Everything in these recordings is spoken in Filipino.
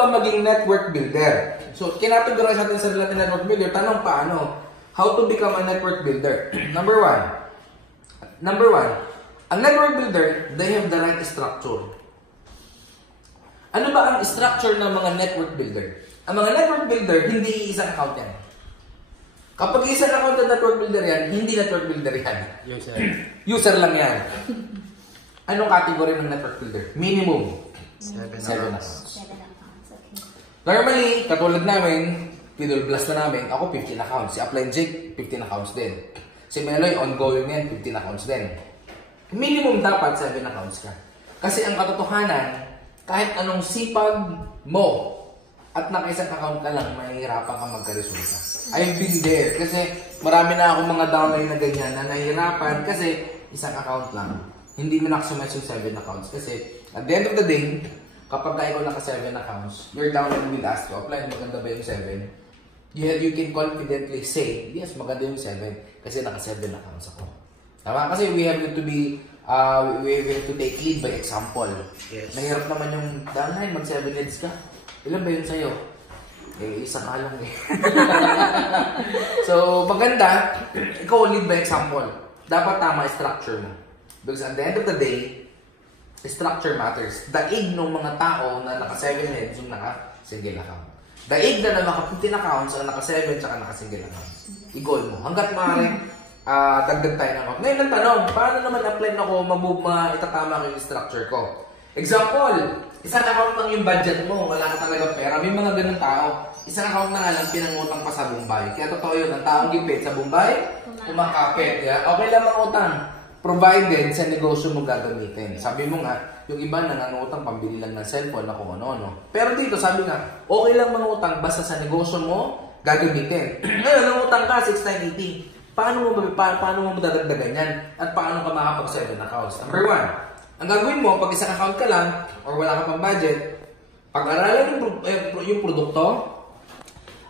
ba maging network builder? So, kinategorize natin sa sarili natin network builder. Tanong paano? How to become a network builder? Number one, ang network builder, they have the right structure. Ano ba ang structure ng mga network builder? Ang mga network builder, hindi isang account yan. Kapag isang account na network builder yan, hindi network builder yan. User lang yan. Anong category ng network builder? Minimum. 7 accounts. Normally, katulad namin, Fiddle Blast na namin, ako 15 accounts. Si Upline Jake, 15 accounts din. Si Meloy, ongoing yan, 15 accounts din. Minimum dapat 7 accounts ka. Kasi ang katotohanan, kahit anong sipag mo at naka-isang account ka lang, mahihirapan ka magka-resulta. I've been there. Kasi marami na akong mga downline na ganyan na nahihirapan kasi isang account lang. Hindi mo maximize yung 7 accounts. Kasi at the end of the day, kapag ikaw naka-7 accounts, your downline will ask you, Upline, maganda ba yung 7? You can confidently say, yes, maganda yung 7 kasi naka-7 accounts ako. Tama? Kasi we have to be, we have to take lead by example. Yes. Nahirap naman yung downline, mag-7 heads ka. Ilan ba yun sa'yo? Eh, isang along eh. So, maganda, ikaw lead by example. Dapat tama structure mo. Because at the end of the day, structure matters. Daig ng mga tao na naka-7 heads yung naka-single account. Daig na naka-15 accounts ang naka-7 tsaka naka-single accounts. I-goal mo. Hanggat maaaring dagdag tayo ng account. Ngayon ang tanong, paano naman apply ako itatama ko yung structure ko? Example, isang account lang yung budget mo, wala ka talaga pera. May mga ganun tao. Isang account na nga lang pinangutang pa sa Bombay. Kaya totoo yun, ang taong gipit sa Bombay, kumakapit. Yeah? Okay lang mangutang. Provided sa negosyo mo gagamitin. Sabi mo nga, yung iba nangangutang pambili lang ng cellphone na kung ano-ano. Pero dito, sabi nga, okay lang mangutang basta sa negosyo mo gagamitin. Ngayon, nangutang ka, 6,980. Paano mo dadagdagan yan? At paano ka makapag-7 accounts? Number 1, ang gagawin mo, pag isang account ka lang, or wala ka pang budget, pag-aralan yung produkto,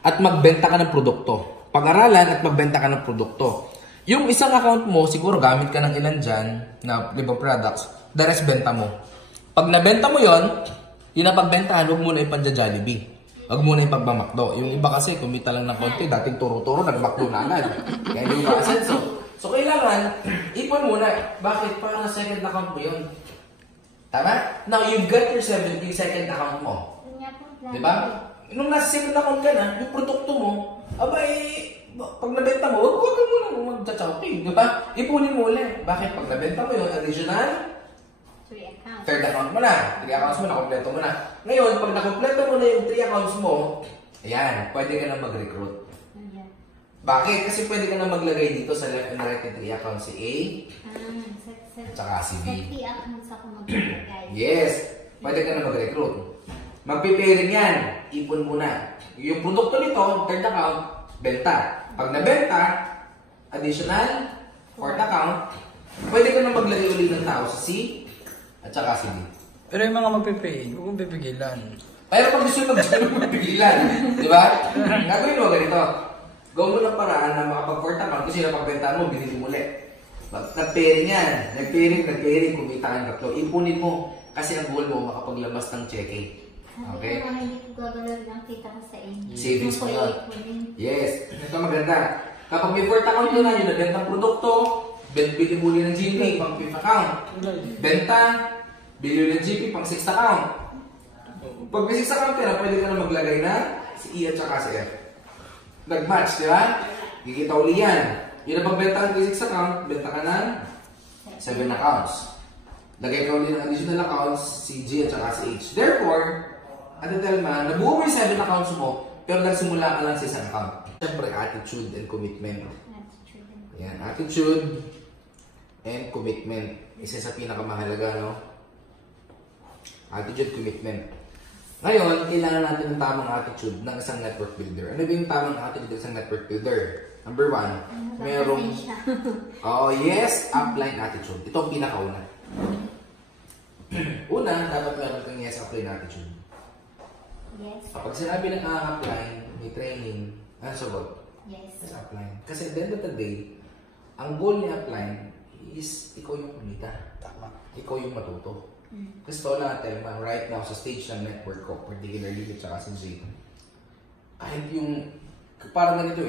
at magbenta ka ng produkto. Pag-aralan at magbenta ka ng produkto. Yung isang account mo, siguro gamit ka ng ilan dyan na ibang products, the rest benta mo. Pag nabenta mo yon, yung napagbentahan, huwag muna ipanja-Jollibee. Huwag muna ipagbamakdo. Yung iba kasi, kumita lang ng konti, dating turo-turo, nagmakdo na agad. Kaya hindi ba asenso? So, kailangan, ipon muna. Bakit? Para second account mo yun. Tama? Now, you've got your second account mo. Diba? Nung nasa second account ka na, yung produkto mo, abay, pag nabenta mo, huwag ka muna mag-chopping, di ba? Ipunin mo ulit. Bakit? Pag nabenta mo yun, additional, third account mo na. 3 accounts mo na, kompleto mo na. Ngayon, pag nakompleto mo na yung 3 accounts mo, ayan, pwede ka na mag-recruit. Bakit? Kasi pwede ka na maglagay dito sa left and right ng 3 accounts, si A, at saka si B. Yes, pwede ka na mag-recruit. Magpipiring yan, ipon muna. Yung produkto nito, third account, benta. Pag nabenta, additional, fourth account, pwede ka na maglagay ulit ng tao sa C at saka si D. Pero yung mga magpipay, huwag mong pipigilan. Pero pag gusto mo magpipigilan, di ba? Gagawin mo ganito. Gawin mo ng paraan na makapag-fourth account kasi napagbenta mo, binili mo ulit. Nag-pairing yan. Nag-pairing, kumita ka ng tatlo. Ipunin mo kasi ang goal mo makapaglabas ng cheque. Okay? Hindi ko gagawin ng kita ko sa inyo. Savings mo yun. Yes. Ito maganda. Kapag may fourth account yun na, yung nabentang produkto, bili muli ng GP pang 5th account. Benta, bili ng GP pang 6th account. Pag may 6th account ka na, pwede ka na maglagay na si E at saka si F. Nag-match, di ba? Kikita uli yan. Yung napagbenta ng 6th account, benta ka ng 7 accounts. Lagay ka uli ng additional accounts, si G at saka si H. Therefore, at the time nabuo mo yung 7 accounts mo, pero nagsimula ka lang sa isang account. Siyempre, attitude and commitment. Yan, attitude and commitment. Isa sa pinakamahalaga, no? Attitude, commitment. Ngayon, kailangan natin ng tamang attitude ng isang network builder. Ano ba yung tamang attitude ng isang network builder? Number 1, merong... Oh, yes, upline attitude. Ito ang pinakauna. Una, dapat meron kang yes, upline attitude. Yes. Kapag sinabi ng upline, may training, ano sagot? Yes. Yes, upline. Kasi at the end of the day, ang goal ni upline is ikaw yung kumita. ikaw yung matuto. Kasi ito natin, right now, sa stage ng network ko, particularly with saka si Zay, kahit yung, parang ganito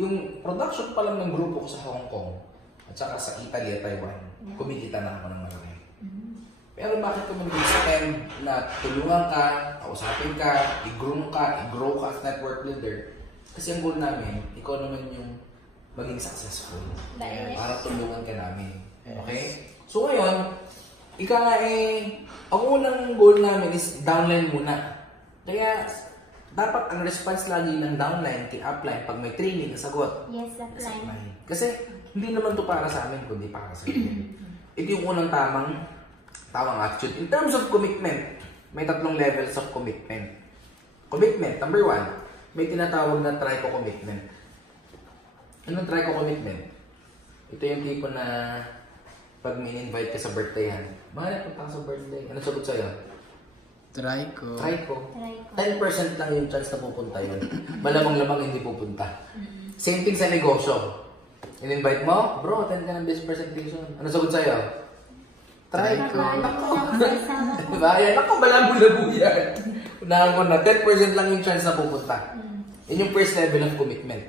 yung production pa lang ng grupo ko sa Hong Kong, at saka sa Italy at Taiwan, kumikita na ako ng malaki. Pero bakit ko mag-spend na tulungan ka, kausapin ka, i-grow ka as network builder? Kasi ang goal namin, ikaw naman yung maging successful. Para tulungan ka namin. Okay? So ngayon, ika nga ang unang goal namin is downline muna. Kaya, dapat ang response lagi ng downline kay upline pag may training, sagot. Yes, upline. Kasi, hindi naman to para sa amin, kundi para sa inyo. Ito yung unang tamang attitude. In terms of commitment, may 3 levels of commitment. Commitment, number 1, may tinatawag na trico-commitment. Anong trico-commitment? Ito yung tipo na pag may-invite ka sa birthday yan, mahal punta ka sa birthday. Ano sagot sa'yo? Try ko. 10% lang yung chance na pupunta yun. Malamang-lamang hindi pupunta. Same thing sa negosyo. In-invite mo, bro, attend ka ng best presentation. Ano sagot sa'yo? Try ko. Diba? Yan, ako, malabo-labo yan. Unahan ko na, 10% lang yung chance na pupunta. Yun yung first level of commitment.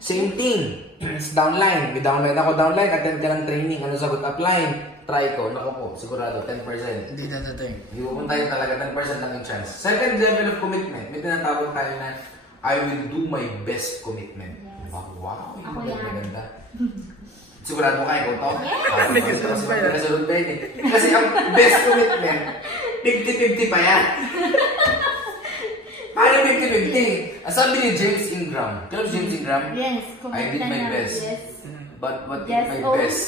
Same thing. It's downline. May downline ako. Downline, attend ka ng training. Ano sagot? Upline. Try ko. Naku po, sigurado, 10%. Hindi dadating. Hindi pupunta yun talaga, 10% lang yung chance. Second level of commitment. May tinatawag tayo na, I will do my best commitment. Yes. Oh, wow. Ako yan. Maganda. Sigurado ka, ikaw to? Yes! Nakasunod ba yun eh? Kasi ang best commitment, 50-50 pa yan. Paano 50-50? Ang sabi ni James Ingram, kailan si James Ingram? Yes, I did my best. Yes. But what if Just my once. best?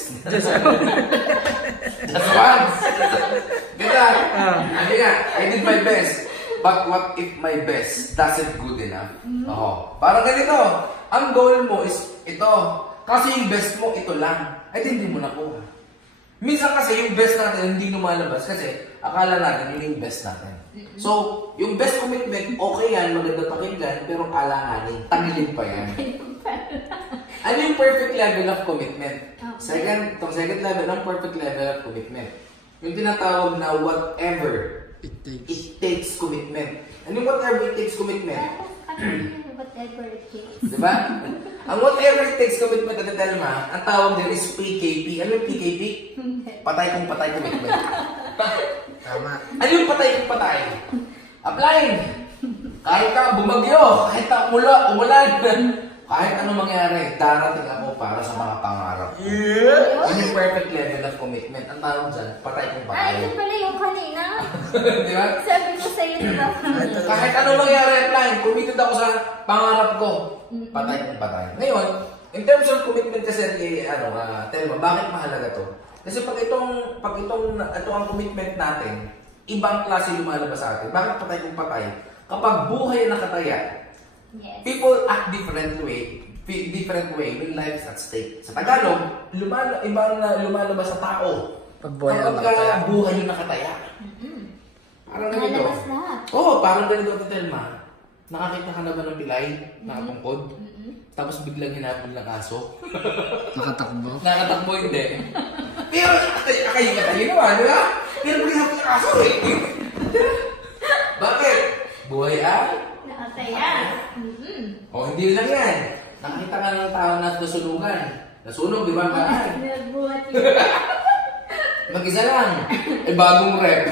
Just once! Ganda! Hindi nga, I did my best. But what if my best doesn't good enough? Oo. Parang ganito. Ang goal mo is ito. Kasi yung best mo, ito lang. Ay, hindi mo nakuha. Minsan kasi yung best natin hindi lumalabas kasi akala natin yun yung best natin. So, yung best commitment, okay yan, maganda pakinggan, pero alanganin, tangilin pa yan. Ano yung perfect level of commitment? Second level, ang perfect level of commitment. Yung tinatawag na whatever it takes commitment. Ano yung whatever it takes commitment? Whatever it takes. Diba? Ang whatever it takes commitment at Telma, ang tawag din is PKP. Ano yung PKP? Patay kung patay commitment. Tama. Ano yung patay kung patay? Applying. Kahit ka bumagyo, kahit ka umulan, kahit anong mangyari, darating ako para sa mga pangarap. Yeah! Yun yung perfect level of commitment. Ang tawag dyan, patay kung patay. Ay, ito pala yung kanina. Di ba? Sabi ko sa'yo, diba? Kahit anong mangyari, applying, committed ako sa pangarap ko. Patay kung patay. Ngayon, in terms of commitment kasi, Telma, bakit mahalaga to? Kasi pag ito ang commitment natin, ibang klase lumalabas sa atin. Bakit patay kung patay? Kapag buhay na kataya, Yes. people act different way when life is at stake. Sa Tagalog, ibang lumalabas sa tao. Pag buhay na Kapag nakataya. buhay yung nakataya. Parang ganito. Lalabas lahat. Oo, parang ganito, Telma. Nakakita ka na ba ng pilay? Nakatungkod? Tapos biglang hinapon ng aso? Nakatakbo. Nakatakbo hindi. Pero, akayin ka tayo naman, di ba? Pero hinapon ng aso eh. Bakit? Buhay Nakataya. O, hindi lang yan. Nakita ka ng tao na nasunugan. Nasunog, di ba? Nagbuhat yun. Mag-isa lang. Bagong rep.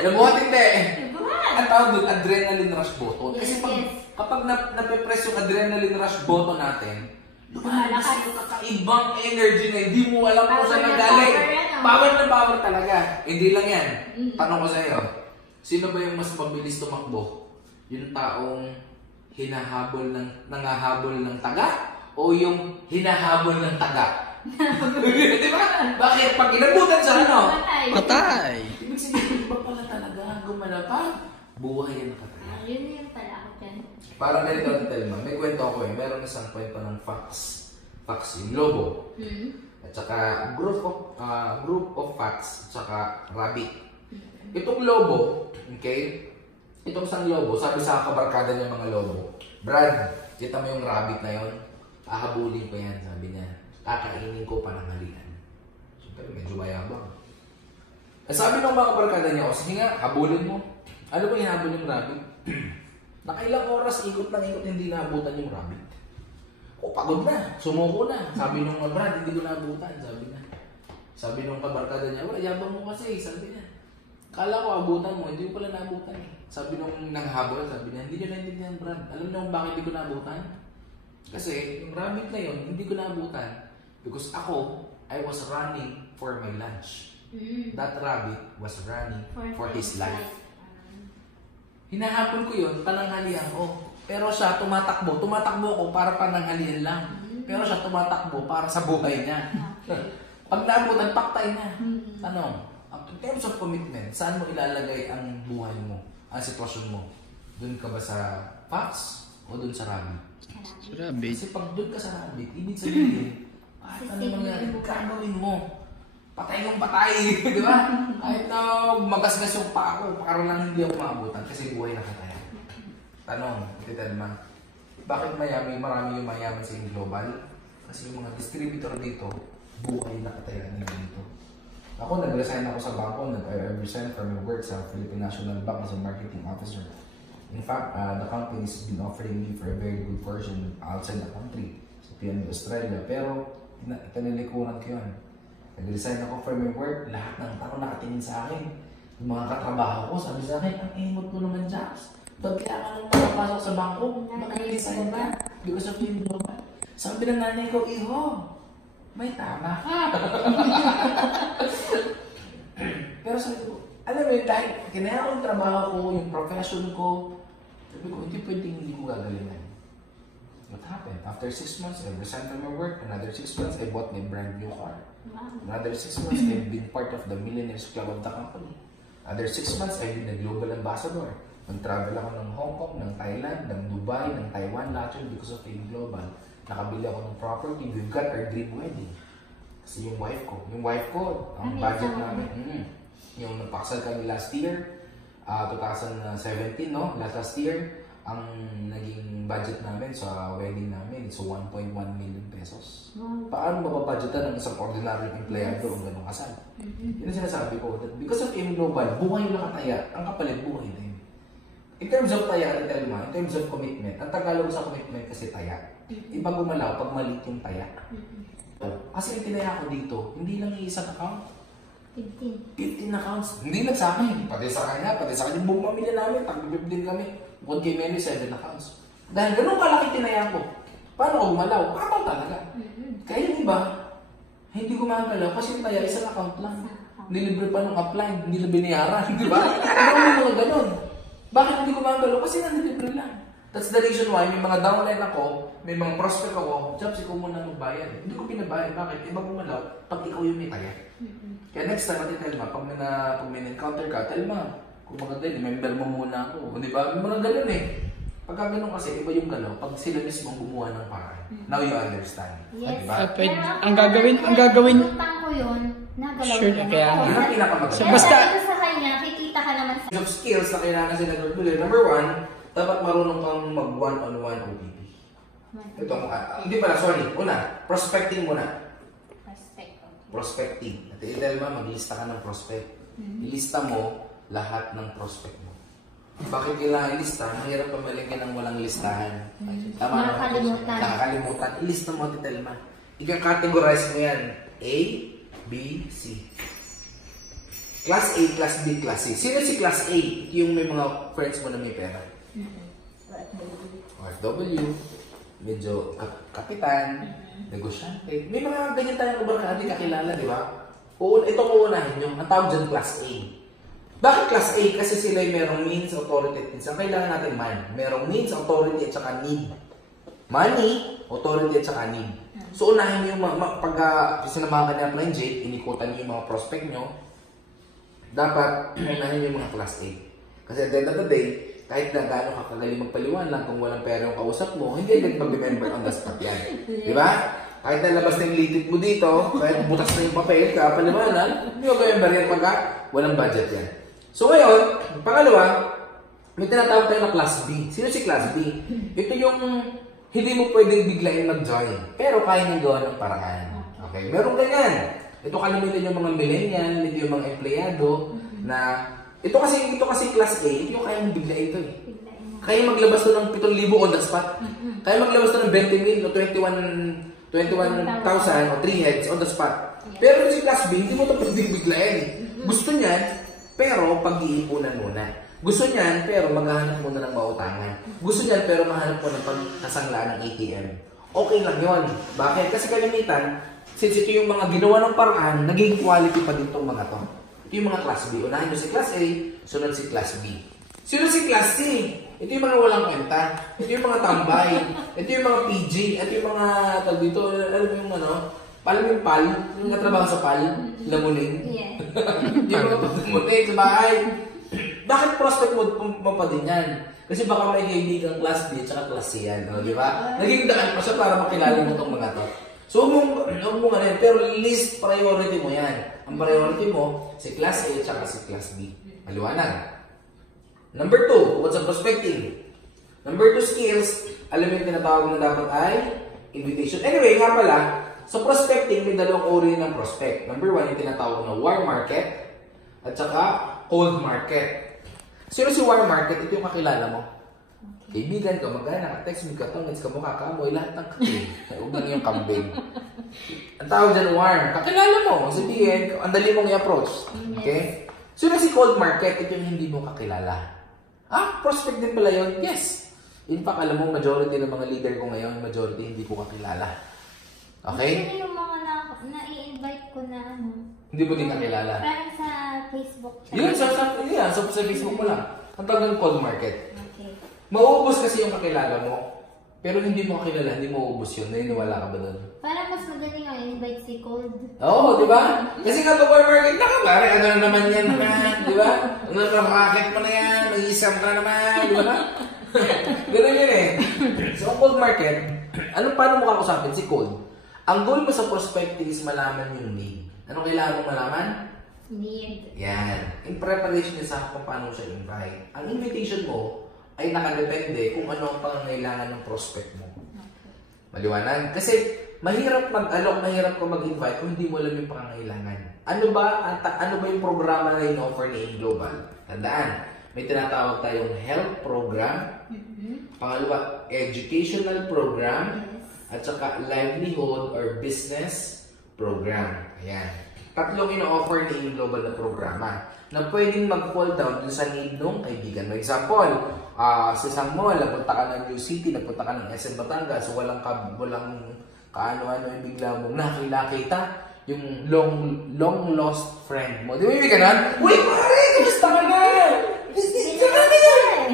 Nabuhat hindi. Nagbuhat. Ang tawag doon, adrenaline rush button. Kasi Yes. kapag nape-press yung adrenaline rush button natin, lumalabas Malakas. yung kakaibang energy na hindi mo alam kung Power saan na nanggaling. power yan, ah. Power na power talaga. Hindi lang yan. Tanong ko sa'yo, sino ba yung mas mabilis tumakbo? Yung taong nangahabol ng taga o yung hinahabol ng taga? Di ba? Bakit? Pag inabutan sa ano? Patay. Ibig sabihin, iba pala talaga gumalapag. Buhay yan kataya. Yun yung pala ako dyan. Parang ganito, Telma. May kwento ako eh. Meron isang kwento ng fox. Fox yung lobo. At saka group of fox at saka rabbit. Itong lobo, okay? Itong isang lobo, sabi sa kabarkada niya mga lobo, Brad, kita mo yung rabbit na yon? Ahabulin ko yan, sabi niya. Kakainin ko pananghalian. Siyempre, medyo Sabi ng mga barkada niya, o sige nga, habulin mo. Ano ba hinabol yung rabbit? Nakailang oras, ikot ng ikot, hindi naabutan yung rabbit. O, pagod na, sumuko na. Sabi nung Brad, hindi ko naabutan, sabi niya. Sabi nung kabarkada niya, wala, yabang mo kasi, sabi niya. Kala ko abutan mo, hindi ko pala naabutan eh. Sabi nung nanghabol, sabi niya, hindi niyo naintindihan, Brad. Alam niyo kung bakit hindi ko naabutan? Kasi yung rabbit na yun, hindi ko naabutan. Because ako, I was running for my lunch. That rabbit was running for his life. Hinahabol ko yun, pananghalian ko. Pero siya, tumatakbo. Tumatakbo ako para pananghalian lang. Pero siya, tumatakbo para sa buhay niya. Pag naabutan, paktay na. Ano? In terms of commitment, saan mo ilalagay ang buhay mo? Ang sitwasyon mo? Doon ka ba sa fox o doon sa rabbit? Rabbit. Kasi pag doon ka sa rabbit, ibig sabihin, kahit ano mangyari, gagawin mo. Patay kong patay, di ba? Kahit na magasgas yung pa ako, para lang hindi ako maabutan kasi buhay na kataya. Tanong, Telma, bakit marami yung mayaman sa global? Kasi yung mga distributor dito, buhay na kataya nila dito. Ako, nag-resign ako sa bangko, nag-resign from my work sa Philippine National Bank as a marketing officer. In fact, the company has been offering me for a very good portion outside the country, sa PNB Australia. Pero, itanilikuran ko yun. Nag-resign ako from my work, lahat ng tao nakatingin sa akin. Yung mga katrabaho ko, sabi sa akin, ang imot mo naman, Jax. Ba't kailangan nang makapasok sa bangko? Mag-resign ka. Because of yung global. Sabi ng nanay ko, iho, may tama ka. Pero sabi ko, alam mo yun, dahil kinaya ko yung trabaho ko, yung profession ko, sabi ko, hindi pwedeng hindi ko gagalingan. What happened? After 6 months, I resigned from my work. Another 6 months, I bought my brand new car. Another 6 months, I've been part of the Millionaires Club of the company. Another 6 months, I've been a global ambassador. Nag-travel ako ng Hong Kong, ng Thailand, ng Dubai, ng Taiwan, lahat yun because of Fame Global. Nakabili ako ng property. We've got our dream wedding. Kasi yung wife ko, ang budget namin, yung nagpakasal kami last year, 2017, no? Last year, ang naging budget namin sa wedding namin, so 1.1 million pesos. Paano mababudgetan ng isang ordinary empleyado ang ganong kasal? Yun ang sinasabi ko, that because of Fame Global, buhay na kataya, ang kapalit buhay din. In terms of taya, Telma, in terms of commitment, ang Tagalog sa commitment kasi taya. Iba gumalaw pag maliit yung taya. Kasi yung tinaya ko dito, hindi lang isang account. 15 accounts. Hindi lang sa akin. Pati sa kanya, pati sa kanya. Buong pamilya namin, tag-bibib din kami. Bukod kay Menu, 7 accounts. Dahil ganun kalaki tinaya ko. Paano ko gumalaw? Kapal talaga. Kaya yung iba, hindi gumagalaw kasi yung taya, isang account lang. Nilibre pa nung upline, hindi na binayaran. Di ba? Ano may mga ganun? Bakit hindi gumagalaw? Kasi nandilibre lang. That's the reason why may mga downline ako, may mga prospect ako, Jobs, ikaw muna magbayad. Hindi ko pinabayad. Bakit? Iba gumalaw pag ikaw yung may taya. Kaya next time, Telma, pag may encounter ka, Telma, kung maganda, remember mo muna ako. Di ba? May mga ganun eh. Pagka ganun kasi, iba yung galaw pag sila mismo gumawa ng paraan. Now you understand. Yes. Diba? Ang gagawin, Utang ko yun, nagalaw sure na kaya. Yun ang pinakamaganda. So, basta, Kaya sa kanya, kikita ka naman sa... Of skills na kailangan sila tuloy. Number 1, dapat marunong kang mag one-on-one OPP. Ito, hindi pala, sorry. Una, prospecting muna. Prospecting. At Telma, maglista ka ng prospect. Ilista mo lahat ng prospect mo. Bakit kailangan ilista? Mahirap pamalingkin ng walang listahan. Tama na. Nakakalimutan. Ilista mo, Telma. Ika-categorize mo yan. A, B, C. Class A, Class B, Class C. Sino si Class A? Yung may mga friends mo na may pera. OFW, medyo kapitan, negosyante. May mga ganyan tayong kabarkada kakilala, di ba? Ito ko unahin yung, ang tawag dyan, Class A. Bakit Class A? Kasi sila yung merong means, authority, at needs. Ang kailangan natin mind. Merong means, authority, at saka need. Money, authority, at saka need. So unahin yung, pag sinamahan ka niya Appline J, inikutan niyo yung mga prospect nyo, dapat unahin yung mga Class A. Kasi at the end of the day, kahit na gaano ka kagaling magpaliwanag kung walang pera yung kausap mo, hindi agad mag-remember on the spot yan. Di ba? Kahit nalabas na yung litit mo dito, kahit butas na yung papel ka, paliwanag, hindi mag-remember yan pagka walang budget yan. So ngayon, pangalawa, may tinatawag tayo na Class B. Sino si Class B? Ito yung hindi mo pwedeng biglain mag-join, pero kaya niyang gawa ng paraan. Okay? Meron ganyan. Ito kalimitan yung mga millennial, ito yung mga empleyado na ito kasi class A, ito yung kaya mong bigla ito eh. Kaya maglabas to ng 7,000 on the spot. Kaya maglabas to ng 20,000 o 21,000 o 3 heads on the spot. Pero si class B, hindi mo ito pwedeng biglain. Gusto niyan, pero pag-iipunan muna. Gusto niyan, pero maghahanap muna ng mautangan. Gusto niyan, pero mahanap mo ng pagkasanglaan ng ATM. Okay lang yun. Bakit? Kasi kalimitan, since ito yung mga ginawa ng paraan, naging quality pa din itong mga to. Ito yung mga class B. Unahin nyo si class A, sunod si class B. Sunod si class C. Ito yung mga walang kwenta. Ito yung mga tambay. Ito yung mga PG. Ito yung mga, tag dito, alam mo yung ano, alam mo yung PAL, yung natrabaho sa PAL, lamunin. Yeah. Yung mga paglamunin sa bahay. Bakit prospect mo pa din yan? Kasi baka may kaibigang class B at saka class C yan, no? Di ba? Naging daan pa siya para makilala mo itong mga to. So, huwag mo nga rin, pero least priority mo yan. Ang priority mo, si class A at saka si class B. Maliwanag. Number 2, what's up prospecting? Number 2 skills, alam mo yung tinatawag na dapat ay invitation. Anyway, nga pala, sa prospecting, may dalawang uri ng prospect. Number 1, yung tinatawag na warm market at saka cold market. Sino si warm market? Ito yung kakilala mo. Kaibigan ka, magana, text mo ka, tongits ka, mukha ka, amoy lahat ng kakil. Huwag na yung kambing. Ang tawag dyan warm. Kakilala mo. Sabihin, ang dali mong i-approach. Okay? Sino si cold market? Ito yung hindi mo kakilala. Prospect din pala yun? Yes. In fact, alam mo, majority ng mga leader ko ngayon, majority hindi ko kakilala. Okay? Sino yung mga na-i-invite ko na ano? Hindi mo din kakilala. Parang sa Facebook chat. Yun, sa Facebook mo lang. Ang tawag ng cold market. Okay. Mauubos kasi yung kakilala mo. Pero hindi mo kakilala, hindi mo uubos yun. Naniniwala ka ba doon? Parang mas madali nga invite si Cold. Oo, di ba? Kasi nga cold market na ka, pare, ano na naman yan naman, di ba? Ano na makakit mo na yan, mag-isam ka naman, di ba? Ganun yun eh. So, ang cold market, paano mo kakusapin? Si cold. Ang goal mo sa prospecting is malaman yung need. Ano kailangan mo malaman? Need. Yan. In preparation niya sa kung paano siya invite. Ang invitation mo ay nakadepende kung ano ang pangangailangan ng prospect mo. Maliwanag? Kasi mahirap mag-alok, mahirap ka mag-invite kung hindi mo alam yung pangangailangan. Ano ba yung programa na in-offer ni Global? Tandaan, may tinatawag tayong health program, pangalawa, educational program, at saka livelihood or business program. Ayan. Tatlong ino-offer ni Global na programa na pwedeng mag-fall down dun sa need ng kaibigan mo. Example, sa isang mall, napunta ka ng New City, napunta ka ng SM Batangas, so walang kaano-ano yung bigla mong nakilakita yung long lost friend mo. Di ba yung ganon? Uy, pare! Kamusta ka na?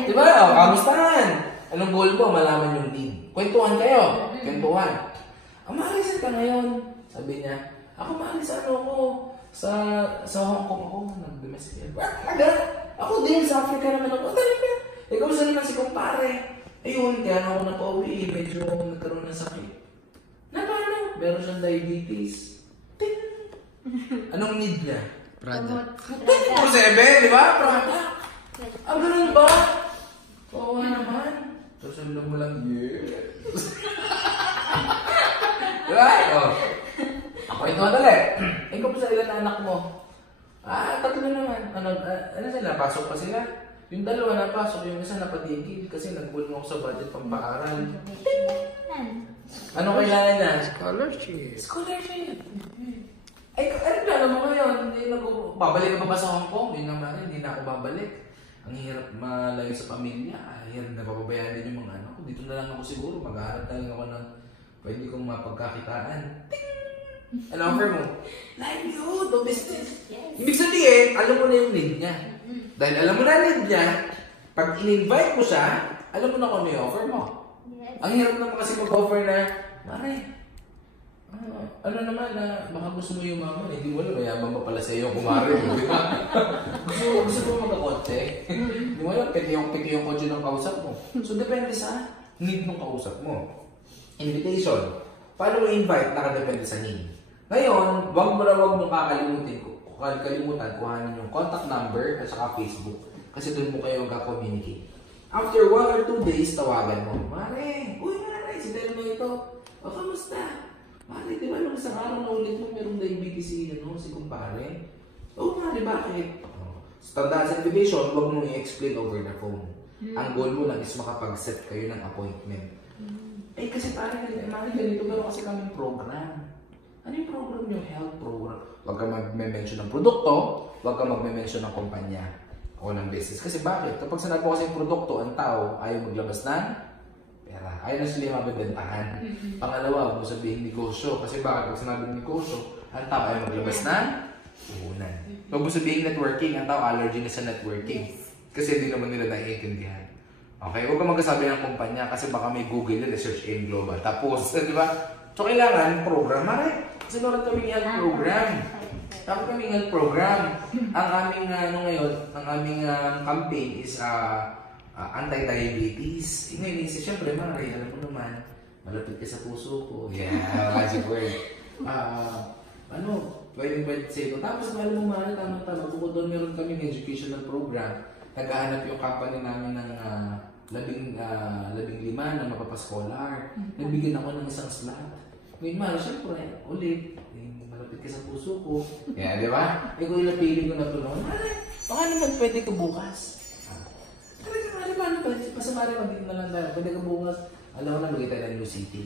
Di ba? Kamustahan? Anong goal mo? Malaman yung need. Kwentuhan kayo. Kwentuhan. Maalis ka ngayon. Sabi niya, ako maalis sa Hong Kong ako. Nag-domestic. Ako din, sa Africa naman ako. Talaga. Kamusta naman si kumpare? Ayun, kaya ako napauwi. Medyo nagkaroon ng sakit. Paano? Meron siyang diabetes. Ting! Anong need niya? Prada. 24/7, di ba? Prada. Ganun ba? Oo naman. Sasabihin mo lang, yes. Diba? Ako ito madali. Ikaw po sa ilan anak mo? 3 naman. Ano sila? Pasok pa sila? Yung 2 napasok, yung isa napatigil kasi nag-goal mo sa budget pang-paaral. Ano kailangan niya? Scholarship. Ay, ano plano mo ngayon? Babalik ka ba sa Hong Kong? Yun naman, hindi na ako babalik. Ang hirap malayo sa pamilya. Hirap na papabayaan din yung mga anak ko. Dito na lang ako siguro. Mag-aaral na lang ako ng pwede kong mapagkakitaan. Ting! Ano offer mo? Livelihood o business. Yes. Ibig sabihin, alam mo na yung need niya. Dahil alam mo na need niya, pag in-invite mo siya, alam mo na kung ano yung offer mo. Yes. Ang hirap naman kasi mag-offer na, Mare, ano naman na baka gusto mo yung mama, hindi mo alam, mayaman pa pala sa iyo kumari, di ba? gusto mo magkakonte. Hindi mo alam, piti yung kotse ng kausap mo. So, depende sa need ng kausap mo. Invitation. Paano mo invite? Nakadepende sa need. Ngayon, wag mo kakalimutan kuhanin yung contact number at saka Facebook. Kasi doon mo kayo magka-communicate. After 1 or 2 days, tawagan mo. Mare, si Telmo ito. O, kamusta? Mari, di ba nung isang araw na ulit mo merong diabetes si kumpare? Oo, Mari, bakit? Tandaan sa invitation, huwag mo i-explain over the phone. Ang goal mo lang is makapag-set kayo ng appointment. Eh kasi parang Mari, ganito pero kasi kaming program. Ano yung program nyo? Health program. Huwag ka mag-mention ng produkto, huwag ka mag-mention ng kumpanya o ng business. Kasi bakit? Kapag sinabi ko kasi yung produkto, ang tao ayaw maglabas ng pera. Ayaw na sila mabibentahan. Pangalawa, huwag mo sabihin negosyo. Kasi bakit? Pag sinabi ng negosyo, ang tao ayaw maglabas ng puhunan. Huwag mo sabihin networking. Ang tao allergy na sa networking. Kasi hindi naman nila naiintindihan. Okay? Huwag ka magsasabi ng kumpanya kasi baka may Google na Search Engine Global. Tapos, di ba? So, kailangan program. Mare, kasi meron kaming health program. Tapos kaming health program. Ang aming, ang aming campaign is anti-diabetes. Ngayon, siyempre, Mare, alam mo naman, malapit ka sa puso ko. Yeah, magic word. Pwede sa ito. Tapos, alam mo, Mare, tama-tama. Bukod doon, meron kaming educational program. Naghahanap yung company namin ng 15 na mapapascolar. Nagbigyan ako ng isang slot. Ngayon, Mare, siyempre, ulit, malapit ka sa puso ko. Yeah, di ba? Kung ilapili ko na ito noon, Mare, baka naman pwede ka bukas. Mare, paano ba? Basta Mare, mag-dito na lang tayo. Pwede ka bukas. Alam mo na, magiging tayo ng New City.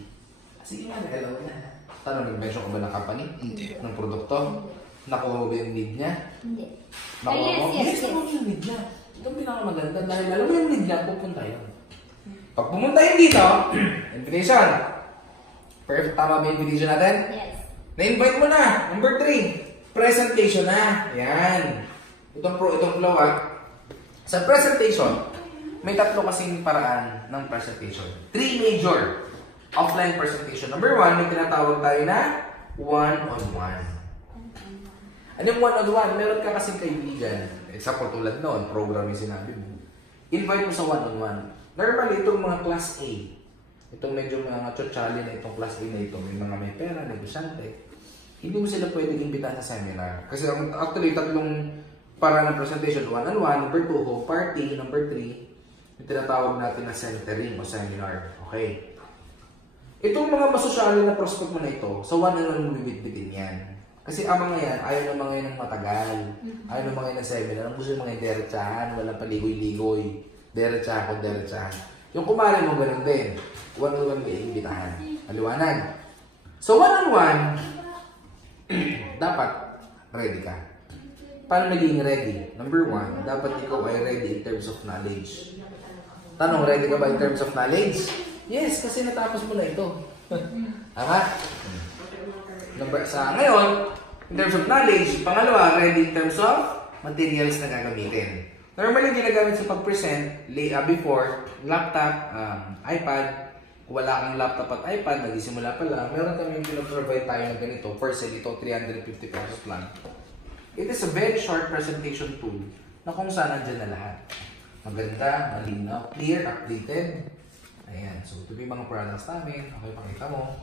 Sige, Mare, alam mo na. Tanong, nag-mention ka ba ng company? Hindi. Ng produkto? Nakuha mo ba yung need niya? Hindi. Nakuha mo? Yes. Nakuha mo yung need niya. Ito ang pinakamaganda dahil alam mo yung need niya, pupunta yun. Pag pumunta yun dito, invitation. Perfect, tama ba yung invitation natin? Yes. Na-invite mo na. Number 3, presentation na. Yan. Itong flow Sa presentation, may 3 kasing paraan ng presentation. 3 major offline presentation. Number 1, may tinatawag tayo na one-on-one. Ano yung one-on-one? Meron ka kasing kaibigan. Example tulad noon, program yung sinabi mo. Invite mo sa one-on-one. Normally, itong mga class A, itong medyo mga tsotsali na itong class A na ito, may mga may pera, negosyante, hindi mo sila pwedeng imbitahan sa seminar. Kasi actually, 3 paraan ng presentation. One-on-one, number 2, home party, number 3, yung tinatawag natin na centering o seminar. Okay. Itong mga masosyali na prospect mo na ito, sa one-on-one mo bibit-bitin yan. Kasi ang mga yan, ayaw ng mga yan ng matagal. Ayaw ng mga yan ng seminar. Ang gusto yung mga derechahan, walang paligoy-ligoy. Derechahan. Yung kumari mo, ganun din. One-on-one may imbitahan. Maliwanag. So, one-on-one, dapat ready ka. Paano naging ready? Number 1, dapat ikaw ay ready in terms of knowledge. Tanong, ready ka ba in terms of knowledge? Yes, kasi natapos mo na ito. Tama? Ngayon, in terms of knowledge, pangalawa, ready in terms of materials na gagamitin. Normally, ginagamit sa pag-present, before, laptop, iPad. Kung wala kang laptop at iPad, nagsisimula pa lang, meron kami pinag-provide tayo ng ganito. First, ito, 350 pesos lang. It is a very short presentation tool na kung saan nandyan na lahat. Maganda, malinaw, clear, updated. Ayan. So, ito yung mga products namin. Okay, pakita mo.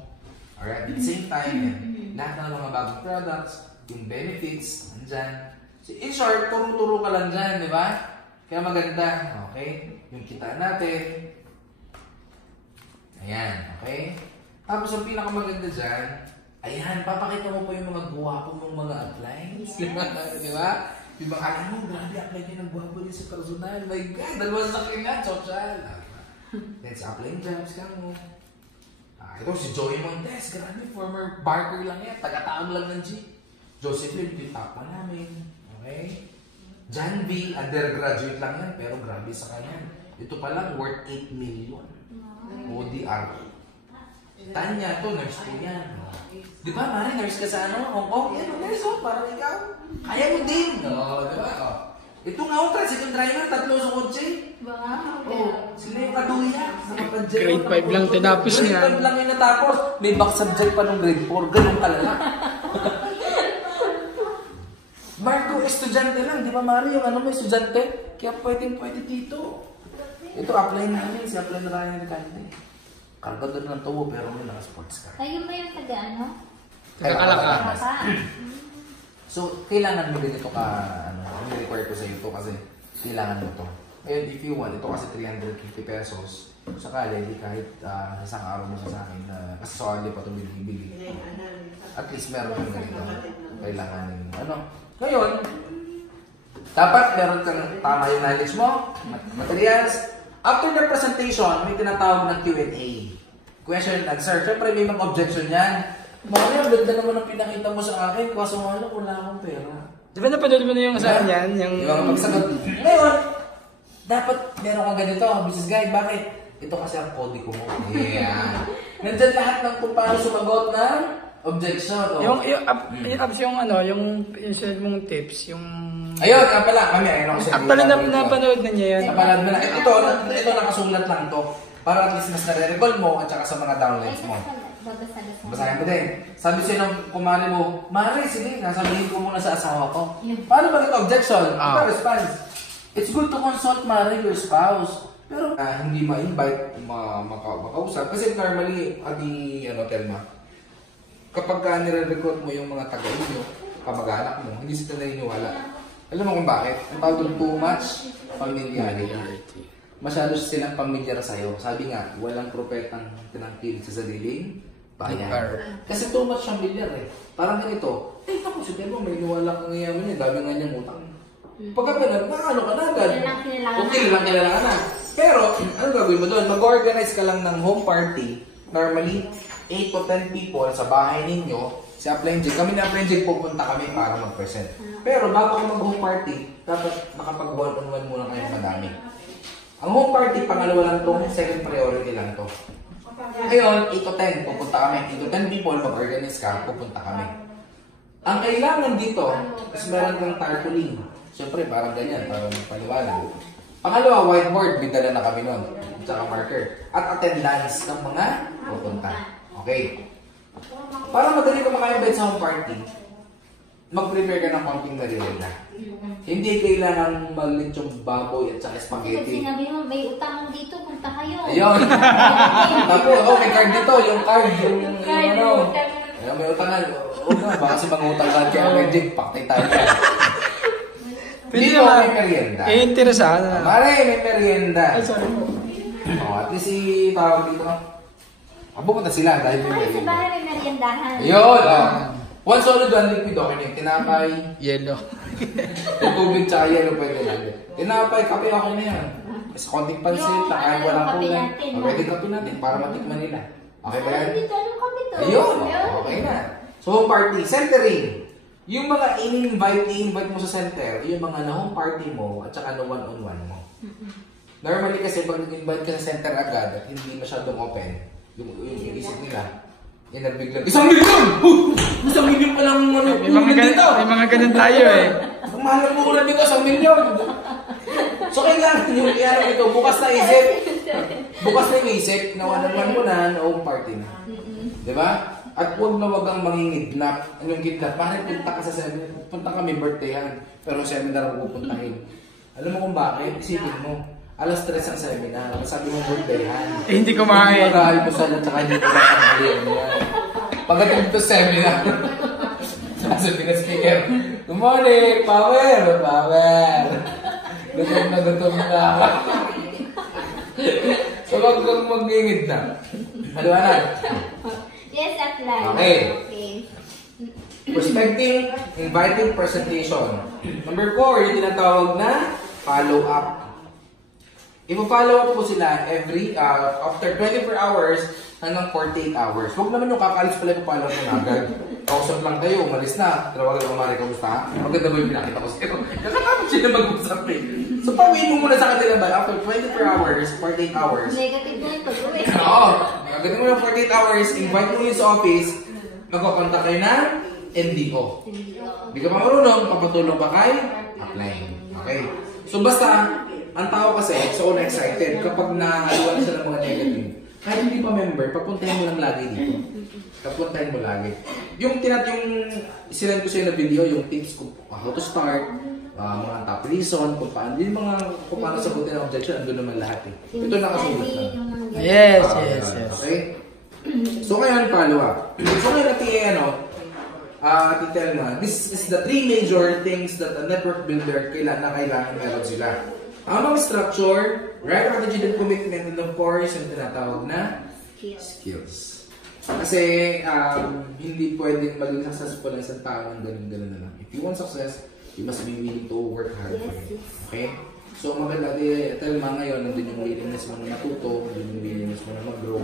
Alright, at the same time, lahat ng mga bagong products, yung benefits, nandyan. So, in short, turo-turo ka lang dyan, di ba? Kaya maganda, okay? Yung kita natin. Ayan, okay? Tapos, ang pinakamaganda dyan, ayan, papakita mo pa yung mga guwapo mong mga uplines. Yes. Di ba? Yung mga, alam mo, grabe, apply niya ng guwapo din sa personal. My God, dalawang sakin nga, social. Let's apply jobs ka mo. Ito si Joey Montes, grabe, former barker lang yan, taga-taon lang ng G. Joseph Lim, yung top pa namin. Okay? John B, undergraduate lang yan, pero grabe sa kanya. Ito pa lang, worth 8 million. ODR. Tanya to, nurse ko yan. Di ba, Mari, nurse ka sa Hong Kong? Yan, nurse ko, parang ikaw. Kaya mo din. Di ba? Ito nga ako, tricycle driver, 3 sa kotse. Sila yung kaduya. Grade 5 lang tinapos niya. Grade 5 lang yung natapos. May back subject pa nung grade 4. Ganun kalala. Marco, estudyante lang. Di ba, Mari, yung may estudyante? Kaya pwede dito. Ito, apply namin. Si apply na tayo ng kante. Karga doon ng tubo, pero may naka-sports car. Ayun ba yung taga-ano? Taga-Kalaka. So, kailangan mo din ito ka, i-require ko sa iyo ito kasi kailangan mo ito. Ngayon, if you want, ito kasi 350 pesos. Sakali, hindi kahit isang araw mo sa akin kasi solid pa ito bili. At least meron kang ganito. Kailangan Ngayon, dapat meron kang tama yung knowledge mo, materials. After the presentation, may tinatawag ng Q&A. Question and answer. Siyempre, may mga objection yan. Maria, ganda naman ang pinakita mo sa akin. Kaso nga lang, wala akong pera. Di ba napanood mo na yung sa yan? Yung magsagot. Ngayon, dapat meron kang ganito, business guide. Bakit? Ito kasi ang kodigo mo. Yeah. Nandyan lahat ng kung paano sumagot ng objection. Yung apps yung send mong tips, yung... Ayun, nga pala. Kami, ayun ako sa actually, napanood na niya yan. Napanood mo na. Ito nakasulat lang to. Para at least mas nare-recall mo at saka sa mga downloads mo. Basahin mo din. Sabi sa'yo ng kumari mo, Mare, sige, nasabihin ko muna sa asawa ko. Paano ba ito objection? Ito response. It's good to consult, Mare, your spouse. Pero hindi ma-invite, makausap. Kasi normally, Telma, kapag nire-recruit mo yung mga taga-inyo, kamag-anak mo, hindi sila naniniwala. Alam mo kung bakit? Ang tawag doon too much familiarity. Masyado silang pamilyar sa'yo. Sabi nga, walang propetang tinangkil sa sariling bayan. Kasi too much familiar eh. Parang ganito, ako si Telma, maniniwala ka ngayon niya, dami nga niyang utang. Pagka ganun, ano ka na agad? Okay lang, kilala ka na. Pero, ano gagawin mo doon? Mag-organize ka lang ng home party. Normally, 8 to 10 people sa bahay ninyo. Si Upline Jig, kami na Upline Jig, pupunta kami para mag-present. Pero bago ka mag-home party, dapat nakapag one-on-one muna kayo madami. Ang home party, pangalawa lang to, second priority lang to. Ngayon, 8 to 10, pupunta kami. 8 to 10 people, mag-organize ka, pupunta kami. Ang kailangan dito, is meron kang tarpaulin. Siyempre, parang ganyan, para magpaliwanag. Pangalawa, whiteboard, may dala na kami nun. Tsaka marker. At attendance ng mga pupunta. Okay. Para madali ka maka-invite sa home party, mag-prepare ka ng konting merienda. Hindi kailangan malit yung baboy at saka spaghetti. Kasi sinabi mo, may utang dito, punta kayo. Ayun. Tapos, may card dito. Yung card. May utangan. Baka si mangutang ka. Kaya medyo paktay tayo. Dito may merienda. Interesado na. Mare, may merienda. Ay, sorry po. At least si tawag dito. Pupunta sila dahil may Ay, sa merienda. bahay may meriendahan. Ayun. One solid, one liquid. Okay na yung tinapay. Yellow. Yung tubig tsaka yellow pwede natin. Tinapay, kape okay na yan. Mas konting pansit, kahit walang kulay. Pwede kape natin para matikman nila. Okay ba yan? Anong kape to? Ayun. Okay na. So home party, centering. Yung mga i-invite mo sa center, yung mga na-home party mo at saka na-one-on-one mo. Normally kasi pag nag-invite ka sa center agad at hindi masyadong open, yung isip nila, nabiglang, 1 million! 1 million pa lang May mga ganun tayo eh. Ang mahal mo ulan dito, 1 million! So kailangan yung iyan ito, bukas na isip. Bukas na yung isip, na one-on-one mo na home party na. Diba? At huwag na wag ang mangingidnap. Anong kidnap? Bakit punta ka sa seminar? Punta kami birthdayan. Pero seminar ang pupuntahin. Alam mo kung bakit? Isipin mo. Alas 3 ang seminar. Sabi mo birthdayan. Eh, hindi kumain. Mag-ahay mo sa tsaka hindi ko nakakaliyan yan. Pagdating to seminar, sasabi ng speaker, good morning, power! Power! Gutom na ako. So wag kang mangingidnap. Haliwanag. Yes, apply. Okay. Prospecting, inviting presentation. Number 4, yung tinatawag na follow-up. I-follow up po sila every, after 24 hours hanggang 48 hours. Huwag naman yung kakalis pala i-follow up mo agad. Kausap lang kayo, umalis na. Tawagan mo, Mari, kamusta? Maganda ba yung pinakita ko sa'yo? Kakatapos sila mag-usap eh. So, pawin mo muna sa kanila ba? After 24 hours, 48 hours. Negative na ito. Oo. Maganda mo na 48 hours, invite mo yun sa office, magpapunta kayo na NDO. Hindi ka pa marunong, papatulong ba kay? Apply. Okay. So, basta, ang tao kasi, so excited kapag nahaluan siya ng mga negative. Kahit hindi pa member, papuntahin mo lang lagi dito. Papuntahin mo lagi. Yung sinend ko sa'yo na video, yung tips kung how to start, mga top reason, kung paano sagutin ang objection, andun naman lahat eh. Ito nakasulat lang. Yes. Okay? So ngayon, follow up. So ngayon, Telma, this is the 3 major things that a network builder kailangan meron sila. Ang mga structure, right attitude and commitment, and of course, yung tinatawag na Skills. skills. Kasi, hindi pwedeng maging successful ang isang tao ng ganun-ganun na lang. If you want success, you must be willing to work hard for Yes, it. yes. Okay? So, maganda, Telma ngayon, nandun yung willingness mo na matuto, nandun yung willingness mo na mag-grow.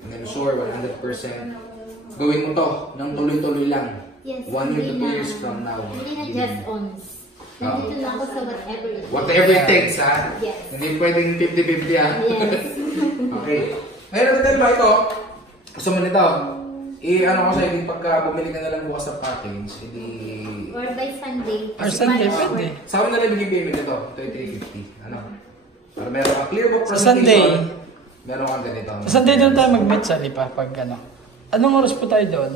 And I'm sure, 100%, gawin mo to ng tuloy-tuloy lang. Yes. 1 year to 2 hindi years na- from now. Hindi na just ons. Nandito na ako sa whatever it takes. Whatever it takes, ha? Yes. Hindi pwedeng 50-50, ha? Yes. Okay. Ngayon, Telma, ito. Gusto mo nito? Ano ko sa'yo, pagka bumili ka na lang bukas sa package, hindi... Or by Sunday. Or Sunday, Monday. pwede. Sa akin na lang bigay payment ito, 2350. Ano? Para meron kang clear book Sa presentation. Sunday. Meron kang ganito. Sa Sunday doon tayo mag-meet sa Lipa pag ano. Anong oras po tayo doon?